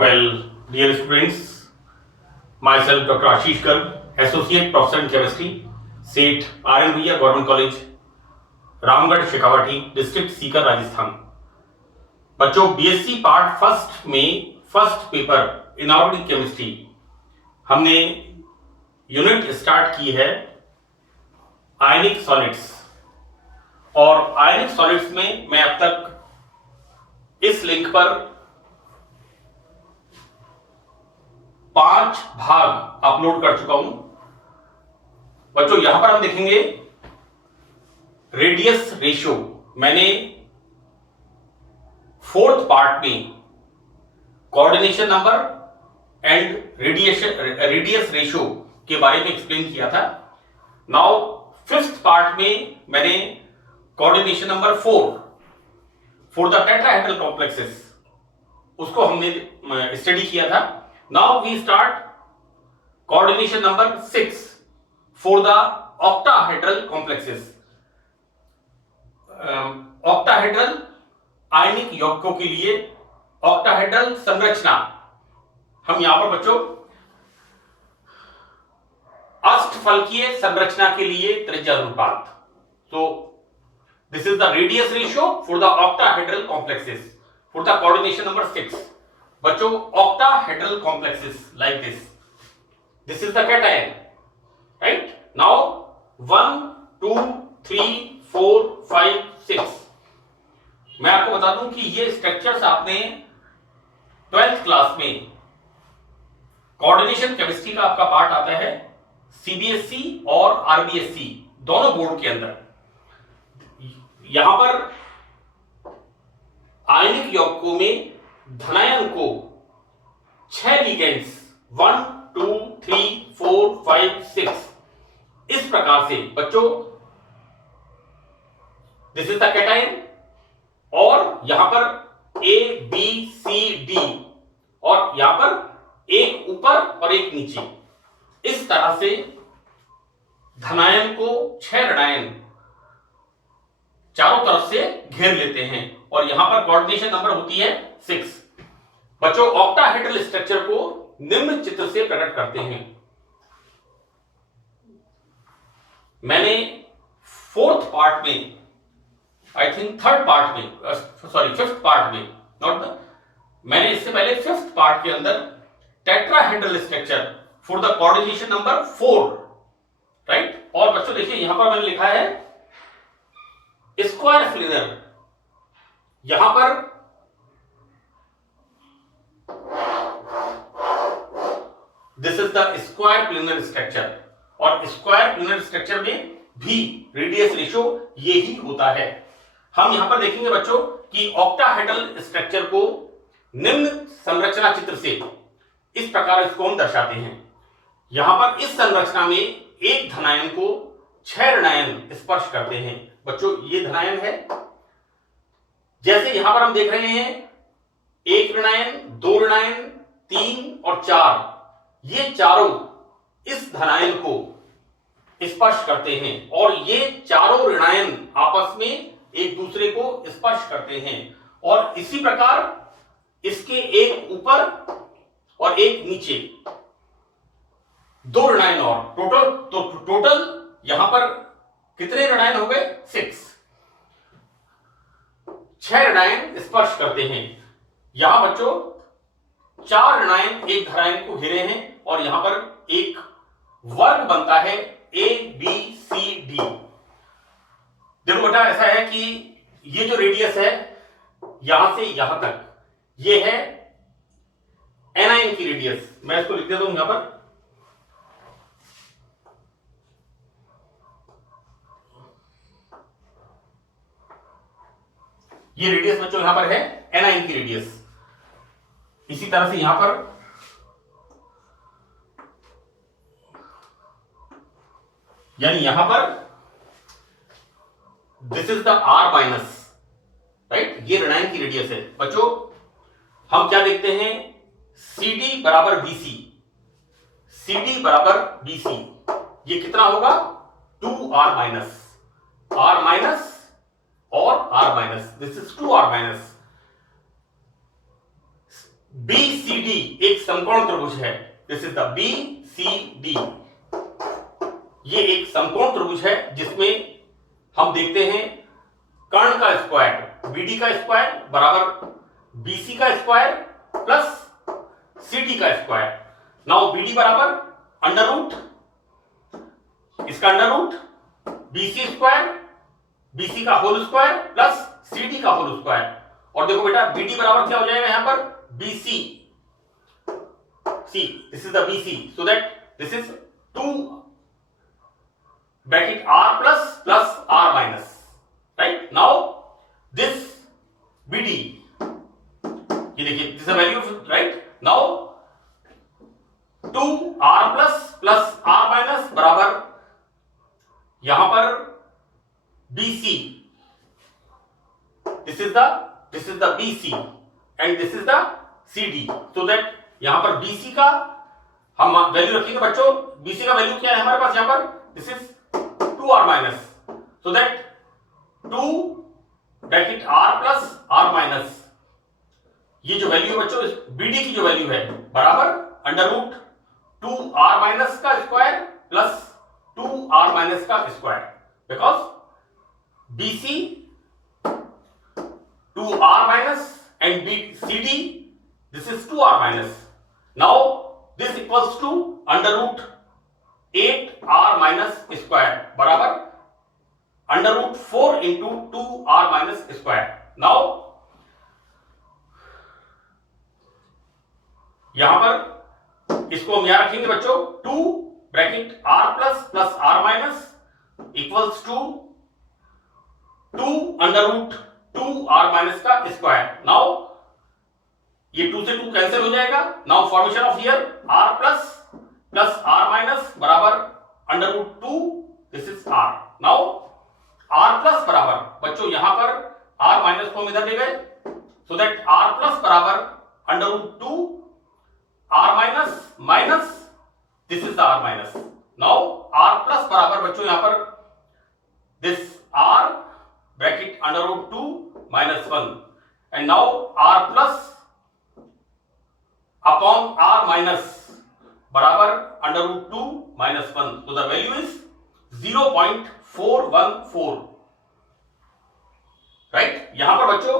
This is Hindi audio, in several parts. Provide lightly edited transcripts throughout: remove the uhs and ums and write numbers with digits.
Well, dear students, myself Dr. Ashish Garg, Associate Professor in Chemistry, SET RN Bhaiya Government College, Ramgarh Shekhawati, district Sikar, Rajasthan. बच्चों, बीएससी पार्ट फर्स्ट में फर्स्ट पेपर इनऑर्गेनिक केमिस्ट्री हमने यूनिट स्टार्ट की है आयनिक सॉलिड्स। और आयनिक सॉलिड्स में मैं अब तक इस लिंक पर 5 भाग अपलोड कर चुका हूं। बच्चों, यहां पर हम देखेंगे रेडियस रेशियो। मैंने 4th पार्ट में coordination number and radius ratio के बारे में एक्सप्लेन किया था। नाउ 5th पार्ट में मैंने coordination number 4 for the tetrahedral complexes उसको हमने स्टडी किया था। Now we start coordination number 6 for the octahedral complexes. Octahedral आयनिक यौगिकों के लिए ऑक्टाहेड्रल संरचना हम यहां पर बच्चों अष्टफलकीय संरचना के लिए त्रिज्या अनुपात। तो this is the radius ratio for the octahedral complexes for the coordination number 6। बच्चों, octahedral complexes like this is the cation, right? Now 1 2 3 4 5 6। मैं आपको बता दूं कि ये स्ट्रक्चर्स आपने 12th क्लास में कोऑर्डिनेशन केमिस्ट्री का आपका पार्ट आता है सीबीएसई और आरबीएसई दोनों बोर्ड के अंदर। यहां पर आयनिक यौगिकों में धनायन को 6 लिगेंड्स 1 2 3 4 5 6 इस प्रकार से बच्चों दिस इज द कैटायन। और यहां पर ए बी सी डी और यहां पर एक ऊपर और एक नीचे, इस तरह से धनायन को 6 ऋणायन चारों तरफ से घेर लेते हैं। और यहां पर कोऑर्डिनेशन नंबर होती है 6। बच्चों, ऑक्टाहेड्रल स्ट्रक्चर को निम्न चित्र से प्रकट करते हैं। मैंने 4th पार्ट में, आई थिंक 3rd पार्ट में, सॉरी 5th पार्ट में, नॉट द, मैंने इससे पहले 5th पार्ट के अंदर tetrahedral structure for the coordination number 4, right? और बच्चों देखिए यहां पर मैंने लिखा है स्क्वायर फ्लिनर। यहां पर this is the square planar structure. और स्क्वायर प्लेनर स्ट्रक्चर में भी रेडियस रेशियो यही होता है। हम यहां पर देखेंगे बच्चों कि ऑक्टाहेड्रल स्ट्रक्चर को निम्न संरचना चित्र से इस प्रकार इसको हम दर्शाते हैं। यहां पर इस संरचना में एक धनायन को 6 ऋणायन स्पर्श करते हैं। बच्चों, ये धनायन है। जैसे यहां पर हम देख रहे हैं 1 ऋणायन 2 ऋणायन 3 और 4, ये चारों इस धनायन को स्पर्श करते हैं और ये चारों ऋणायन आपस में एक दूसरे को स्पर्श करते हैं। और इसी प्रकार इसके एक ऊपर और एक नीचे 2 ऋणायन और टोटल यहां पर कितने ऋणायन हो गए? 6 ऋणायन स्पर्श करते हैं। यहां बच्चों 4 ऋणायन एक धनायन को घेरे हैं और यहां पर एक वर्ग बनता है ए बी सी डी। देखो बेटा, ऐसा है कि ये जो रेडियस है यहां से यहां तक, ये है एनायन की रेडियस। मैं इसको लिख देता हूं यहां पर। ये रेडियस बच्चों यहां पर है एनायन की रेडियस। इसी तरह से यहां पर यानी यहां पर this is the r minus, right? ये ऋणायन की रेडियस है। बच्चों, हम क्या देखते हैं? CD बराबर BC, CD बराबर BC, ये कितना होगा? 2R माइनस, R माइनस और R minus, this is 2R minus. BCD एक समकोण त्रिभुज है, दिस इज द BCD, ये एक समकोण त्रिभुज है जिसमें हम देखते हैं कर्ण का स्क्वायर BD का स्क्वायर बराबर BC का स्क्वायर प्लस CD का स्क्वायर। नाउ BD बराबर अंडर रूट इसका under root BC square BC का होल स्क्वायर प्लस CD का होल स्क्वायर। और देखो बेटा BD बराबर क्या हो जाएगा यहां पर BC, see this is the BC, so that this is 2 bracket R plus R minus, right? Now this BD, ये देखिए this is the value of, right? Now 2R plus R minus बराबर यहां पर BC, this is the BC and this is the CD, so that यहां पर BC का हम वैल्यू रखेंगे बच्चों। BC का वैल्यू क्या है हमारे पास यहां पर, this is 2R minus, so that 2 bracket R plus R minus, ये जो वैल्यू है बच्चों BD की जो वैल्यू है बराबर अंडर रूट 2R माइनस का स्क्वायर प्लस 2R माइनस का square, because BC 2R minus and CD this is 2R minus. Now this equals to under root 8R minus square बराबर under root 4 into 2R minus square. Now यहां पर इसको हम यहां रखेंगे बच्चों 2 bracket R plus R minus equals to 2 under root 2R minus का स्क्वायर। नाउ ये 2 से 2 कैंसिल हो जाएगा। Now formation of here R plus R minus बराबर under root 2, this is R। Now R plus बराबर बच्चों यहां पर R माइनस को हम इधर ले गए, सो दैट R प्लस बराबर under root 2 R minus minus this is the R minus. Now R plus बराबर बच्चों यहां पर this R bracket under root 2 minus 1 and now R plus upon R minus बराबर under root 2 minus 1, so the value is 0.414, right? यहां पर बच्चों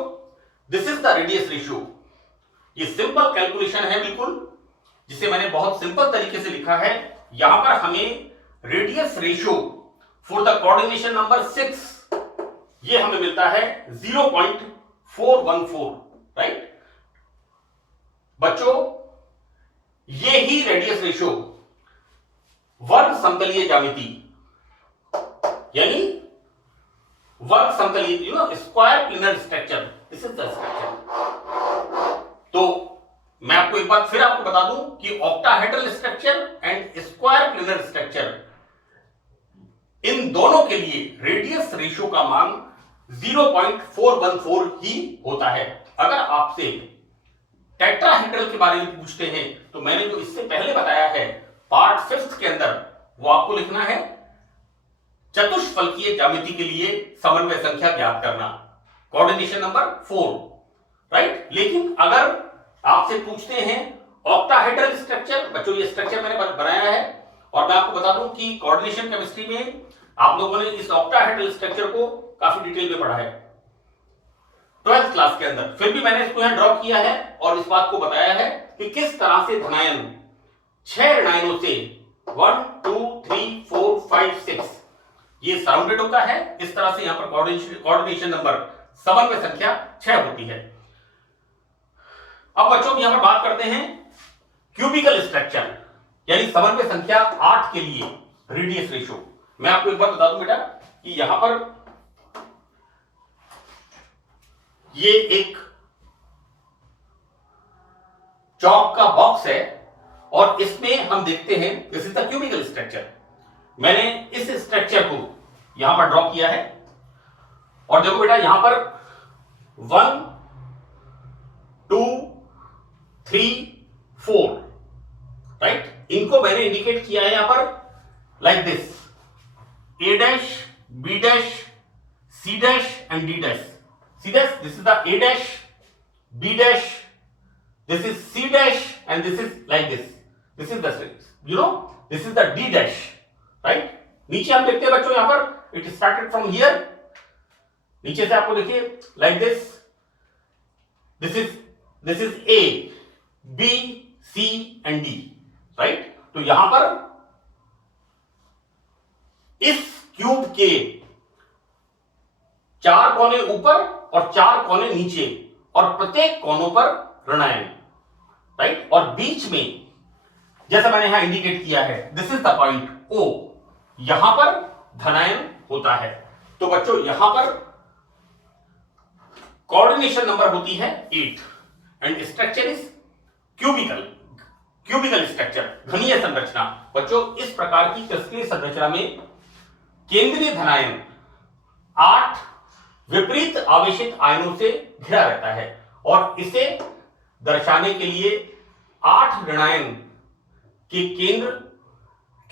this is the radius ratio, ये सिंपल कैलकुलेशन है बिल्कुल, जिसे मैंने बहुत सिंपल तरीके से लिखा है। यहां पर हमें radius ratio for the coordination number 6 ये हमें मिलता है 0.414, राइट बच्चों? ये ही रेडियस रेशियो वर्ग समतलीय ज्यामिति यानी वर्ग समतलीय square planar structure, this is the structure. तो मैं आपको एक बात फिर आपको बता दूं कि octahedral structure and square planar structure in दोनों के लिए रेडियस रेशियो का मान 0.414 ही होता है। अगर आपसे टेट्राहेड्रल के बारे में पूछते हैं तो मैंने जो इससे पहले बताया है पार्ट 5 के अंदर, वो आपको लिखना है चतुष्फलकीय ज्यामिति के लिए समन्वय संख्या ज्ञात करना, कोऑर्डिनेशन नंबर 4, राइट? लेकिन अगर आपसे पूछते हैं ऑक्टाहेड्रल स्ट्रक्चर, बच्चों ये स्ट्रक्चर मैंने बनाया है और मैं आपको बता दूं कि कोऑर्डिनेशन केमिस्ट्री में आप लोगों ने इस ऑक्टाहेड्रल स्ट्रक्चर को काफी डिटेल में पढ़ा है 12th क्लास के अंदर, फिर भी मैंने इसको यहां ड्रॉ किया है और इस बात को बताया है कि किस तरह से धनायन 6 ऋणायनों से 1 2 3 4 5 6 ये सराउंडेड होता है। इस तरह से यहां पर कोऑर्डिनेशन नंबर समन्वय संख्या 6 होती है। अब बच्चों यहां पर बात करते हैं क्यूबिकल स्ट्रक्चर यानी समन्वय संख्या 8 के लिए रेडियस रेशियो। मैं आपको एक बात बता दूं बेटा कि यहां पर ये एक चौक का बॉक्स है और इसमें हम देखते हैं this is the cubical structure. मैंने इस स्ट्रक्चर को यहां पर ड्रॉ किया है और देखो बेटा यहां पर 1 2 3 4, राइट? इनको मैंने इंडिकेट किया है यहां पर like this, A dash, B dash, C dash and D dash. See this? This is the A dash, B dash, this is C dash and this is like this. This is the, this is the D dash, right? नीचे हम देखते हैं बच्चों यहां पर it started from here. नीचे से आपको देखिए like this. This is A, B, C and D, right? तो यहां पर इस क्यूब के 4 कोने ऊपर और 4 कोने नीचे और प्रत्येक कोनों पर ऋणायन, राइट? और बीच में जैसा मैंने यहां इंडिकेट किया है, this is the point O, यहां पर धनायन होता है। तो बच्चों यहां पर कोऑर्डिनेशन नंबर होती है 8 and structure is cubical structure, घनीय संरचना। बच्चों इस प्रकार की क्रिस्टलीय संरचना में केंद्रीय धनायन 8 विपरीत आवेशित आयनों से घिरा रहता है और इसे दर्शाने के लिए 8 ऋणायन के केंद्र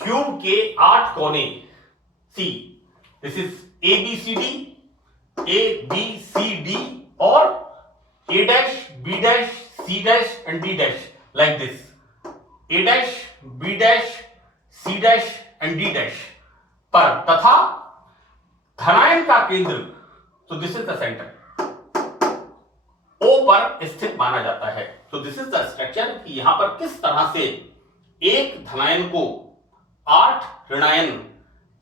क्यूब के 8 कोने C, दिस इज ABCD और A dash, B dash, C dash and D dash like this. A dash, B dash, C dash and D dash पर तथा धनायन का केंद्र, तो this is the centre, O पर स्थित माना जाता है। तो दिस इज द स्ट्रक्चर कि यहां पर किस तरह से एक धनायन को 8 ऋणायन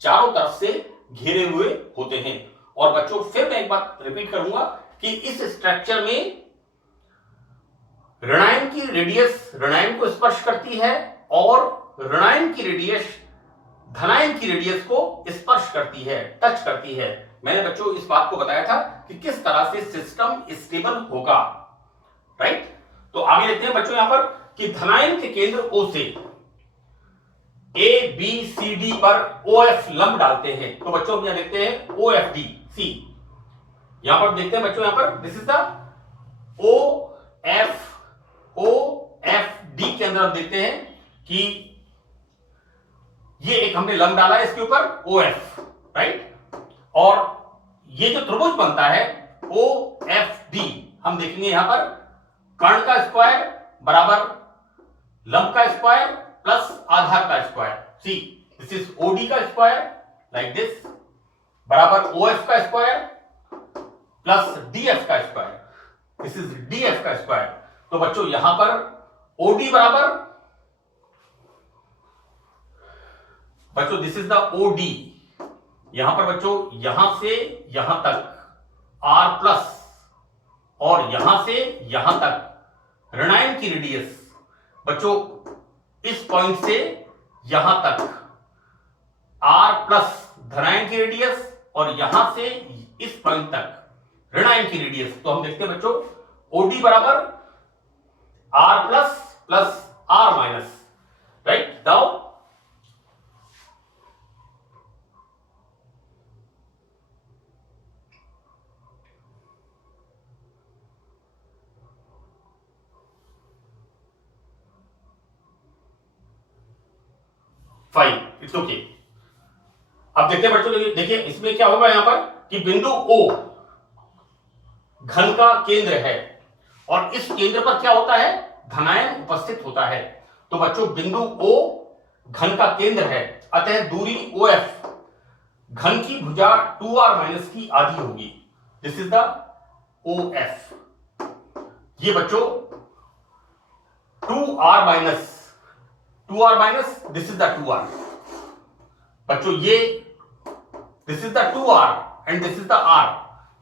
चारों तरफ से घेरे हुए होते हैं। और बच्चों फिर मैं एक बात रिपीट करूंगा कि इस स्ट्रक्चर में ऋणायन की रेडियस ऋणायन को स्पर्श करती है और ऋणायन की रेडियस धनायन की रेडियस को स्पर्श करती है, टच करती है। मैंने बच्चों इस बात को बताया था कि किस तरह से सिस्टम स्टेबल होगा, राइट? तो आगे देखते हैं बच्चों यहां पर कि धनायन के केंद्र O से A, B, C, D पर OF लंब डालते हैं। तो बच्चों हम यहां देखते हैं OFD, C। यहां पर देखते हैं बच्चों यहां पर दिस इज द OFD के अंदर हम देखते हैं कि ये एक हमने लंब डाला है इसके ऊपर OF, राइट? और ये जो त्रिभुज बनता है OFD, हम देखेंगे यहां पर कर्ण का स्क्वायर बराबर लंब का स्क्वायर प्लस आधार का square. See this is OD का स्क्वायर लाइक दिस बराबर OF का स्क्वायर प्लस DF का स्क्वायर, दिस इज DF का स्क्वायर। तो बच्चों यहां पर OD बराबर बच्चों दिस इज द OD, यहां पर बच्चों यहां से यहां तक R प्लस और यहां से यहां तक ऋणायन की रेडियस बच्चों इस पॉइंट से यहां तक R प्लस धनायन की रेडियस और यहां से इस पॉइंट तक ऋणायन की रेडियस। तो हम देखते हैं बच्चों OD बराबर R plus plus R minus, right? Now fine, it's okay. अब देखते हैं बच्चों, देखिए इसमें क्या होगा यहां पर कि बिंदु O घन का केंद्र है और इस केंद्र पर क्या होता है, धनायन उपस्थित होता है। तो बच्चों बिंदु O घन का केंद्र है, अतः दूरी OF घन की भुजा 2R माइनस की आधी होगी। This is the OF। ये बच्चों 2R minus this is the 2R। बच्चों ये this is the 2R and this is the R।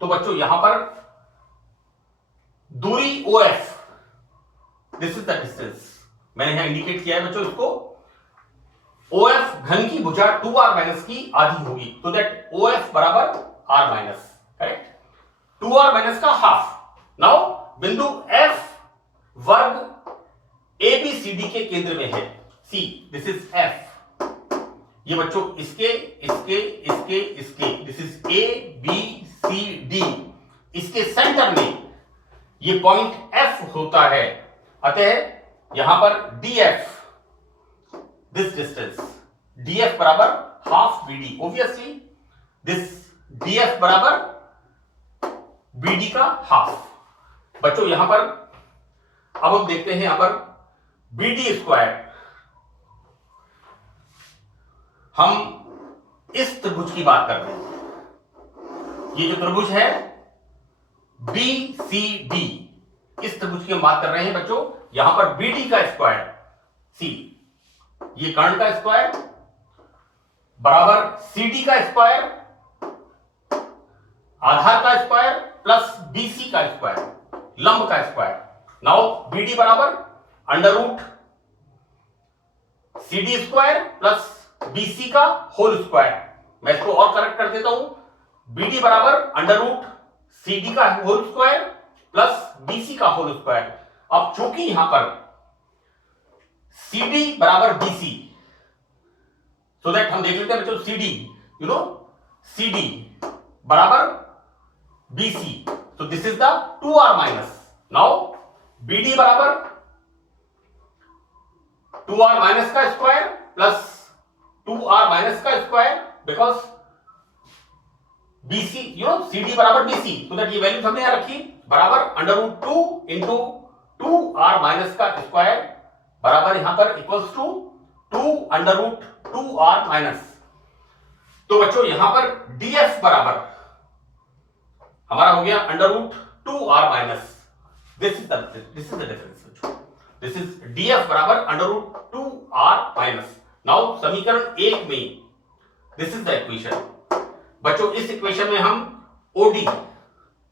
तो बच्चों यहां पर दूरी OF, this is the distance, मैंने यहां इंडिकेट किया है बच्चों इसको। OF घन की भुजा 2R माइनस की आधी होगी, तो दैट OF बराबर R minus, correct? 2R minus का हाफ। नाउ बिंदु F वर्ग ABCD के केंद्र में है, C, दिस इज F। ये बच्चों इसके दिस इज ABCD, इसके सेंटर में ये पॉइंट F होता है, अतः यहां पर DF, दिस डिस्टेंस DF बराबर half BD। Obviously this DF बराबर BD का हाफ। बच्चों यहां पर अब हम देखते हैं यहां पर बी डी स्क्वायर। हम इस त्रिभुज की बात कर रहे हैं। ये जो त्रिभुज है बी सी डी, इस त्रिभुज की हम बात कर रहे हैं बच्चों। यहां पर बी डी का स्क्वायर सी, ये कर्ण का स्क्वायर बराबर सी डी का स्क्वायर, आधार का स्क्वायर प्लस बीसी का स्क्वायर, लंब का स्क्वायर। नाउ बी डी बराबर under root C D square plus BC का होल स्क्वायर। मैं इसको और करेक्ट कर देता हूं, बी डी बराबर अंडर रूट सी डी का होल स्क्वायर प्लस बीसी का होल स्क्वायर। अब चूंकि यहां पर सी डी बराबर बीसी, सो दैट हम देख लेते हैं बच्चों C D, you know C D बराबर बीसी, तो this is the 2r minus. Now B D बराबर 2r माइनस का स्क्वायर प्लस 2r माइनस का square, because BC you know C D बराबर बीसी, सो दैट ये वैल्यू हमने यहां रखी बराबर under root 2 into 2r minus का स्क्वायर बराबर यहां पर equals to 2 under root 2r minus. तो बच्चों यहां पर df बराबर हमारा हो गया under root 2r minus. This is the difference बच्चों, दिस इज df बराबर under root 2r minus. Now समीकरण 1 में दिस इज द इक्वेशन बच्चों। इस इक्वेशन में हम OD,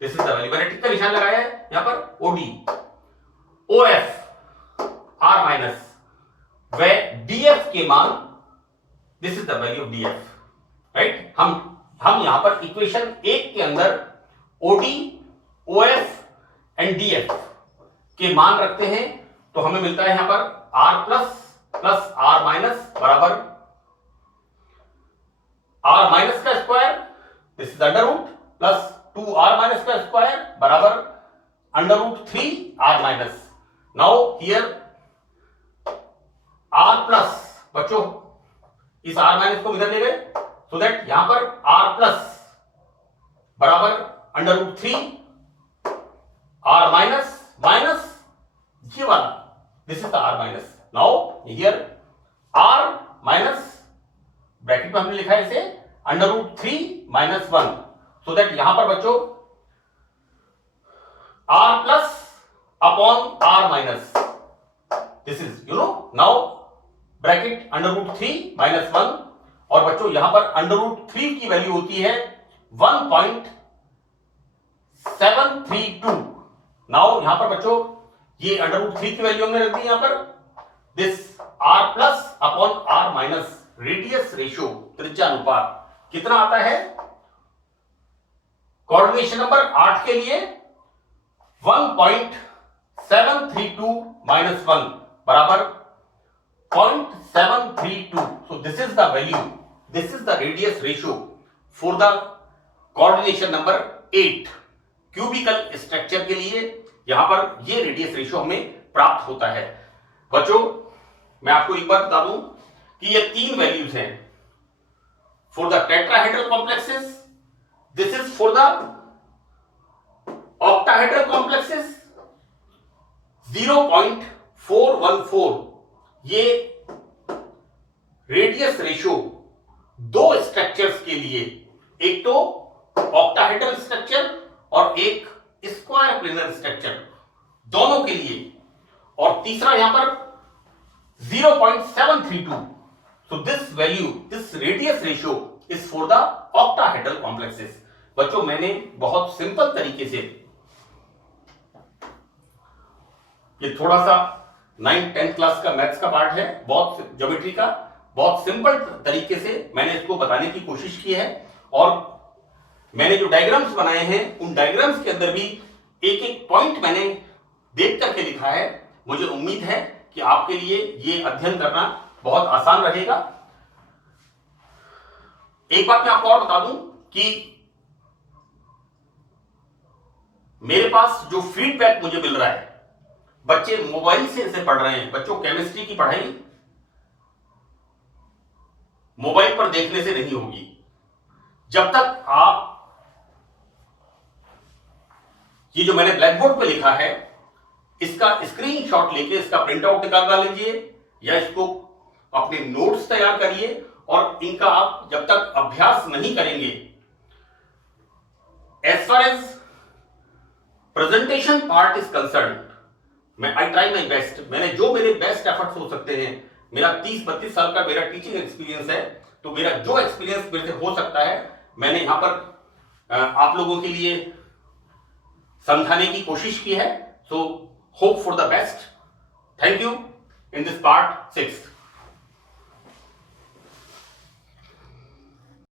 this is the value, मैंने टिक का निशान लगाया है यहां पर OD, OF r माइनस व DF के मान, this is the value of DF, right. हम यहां पर इक्वेशन 1 के अंदर OD, OF एंड DF के मान रखते हैं, तो हमें मिलता है यहां पर r plus plus r minus बराबर r माइनस का square, this is under root plus 2r minus का स्क्वायर बराबर under root 3r minus. Now here r plus बच्चों इस r माइनस को इधर ले गए, सो दैट यहां पर r प्लस बराबर under root 3 r minus minus ये वाला, this is the r minus. Now here r minus bracket में हमने लिखा है इसे under root 3 minus 1, so that यहां पर बच्चों r plus upon r minus, this is you know now bracket under root 3 minus 1, और बच्चों यहां पर अंडर रूट 3 की वैल्यू होती है 1.732। नाउ यहां पर बच्चों ये अंडर रूट 3 की वैल्यू हमने रख दी यहां पर, this r plus upon r minus, radius ratio त्रिज्या अनुपात कितना आता है कोऑर्डिनेशन नंबर 8 के लिए 1.732 माइनस 1 बराबर 0.732। so this is the value, this is the radius ratio for the coordination number 8 cubical structure के लिए। यहां पर ये रेडियस रेशियो हमें प्राप्त होता है। बच्चों मैं आपको एक बात बता दूं कि ये 3 वैल्यूज हैं for the tetrahedral complexes, this is for the octahedral complexes 0.414। ये रेडियस रेशियो 2 स्ट्रक्चर्स के लिए, एक तो ऑक्टाहेड्रल स्ट्रक्चर और एक स्क्वायर प्लेनर स्ट्रक्चर, दोनों के लिए, और तीसरा यहां पर 0.732। so this value, this radius ratio is for the octahedral complexes। बच्चों मैंने बहुत सिंपल तरीके से, ये थोड़ा सा 9th-10th क्लास का मैथ्स का पार्ट है, बहुत ज्योमेट्री का, बहुत सिंपल तरीके से मैंने इसको बताने की कोशिश की है, और मैंने जो डायग्राम्स बनाए हैं उन डायग्राम्स के अंदर भी एक एक पॉइंट मैंने देख करके लिखा है। मुझे उम्मीद है कि आपके लिए ये अध्ययन करना बहुत आसान रहेगा। एक बात मैं आपको और बता दूं कि मेरे पास जो फीडबैक मुझे मिल रहा है, बच्चे मोबाइल से इसे पढ़ रहे हैं। बच्चों केमिस्ट्री की पढ़ाई मोबाइल पर देखने से नहीं होगी। जब तक आप ये जो मैंने ब्लैक बोर्ड पे लिखा है इसका स्क्रीनशॉट लेके इसका प्रिंट आउट निकाल लीजिए या इसको अपने नोट्स तैयार करिए और इनका आप जब तक अभ्यास नहीं करेंगे, as far as presentation part is concern, मैं आई ट्राई माई बेस्ट, मैंने जो मेरे बेस्ट एफर्ट्स हो सकते हैं, मेरा 30-32 साल का मेरा टीचिंग एक्सपीरियंस है, तो मेरा जो एक्सपीरियंस मेरे से हो सकता है मैंने यहां पर आप लोगों के लिए समझाने की कोशिश की है. So hope for the best. Thank you. in this part 6.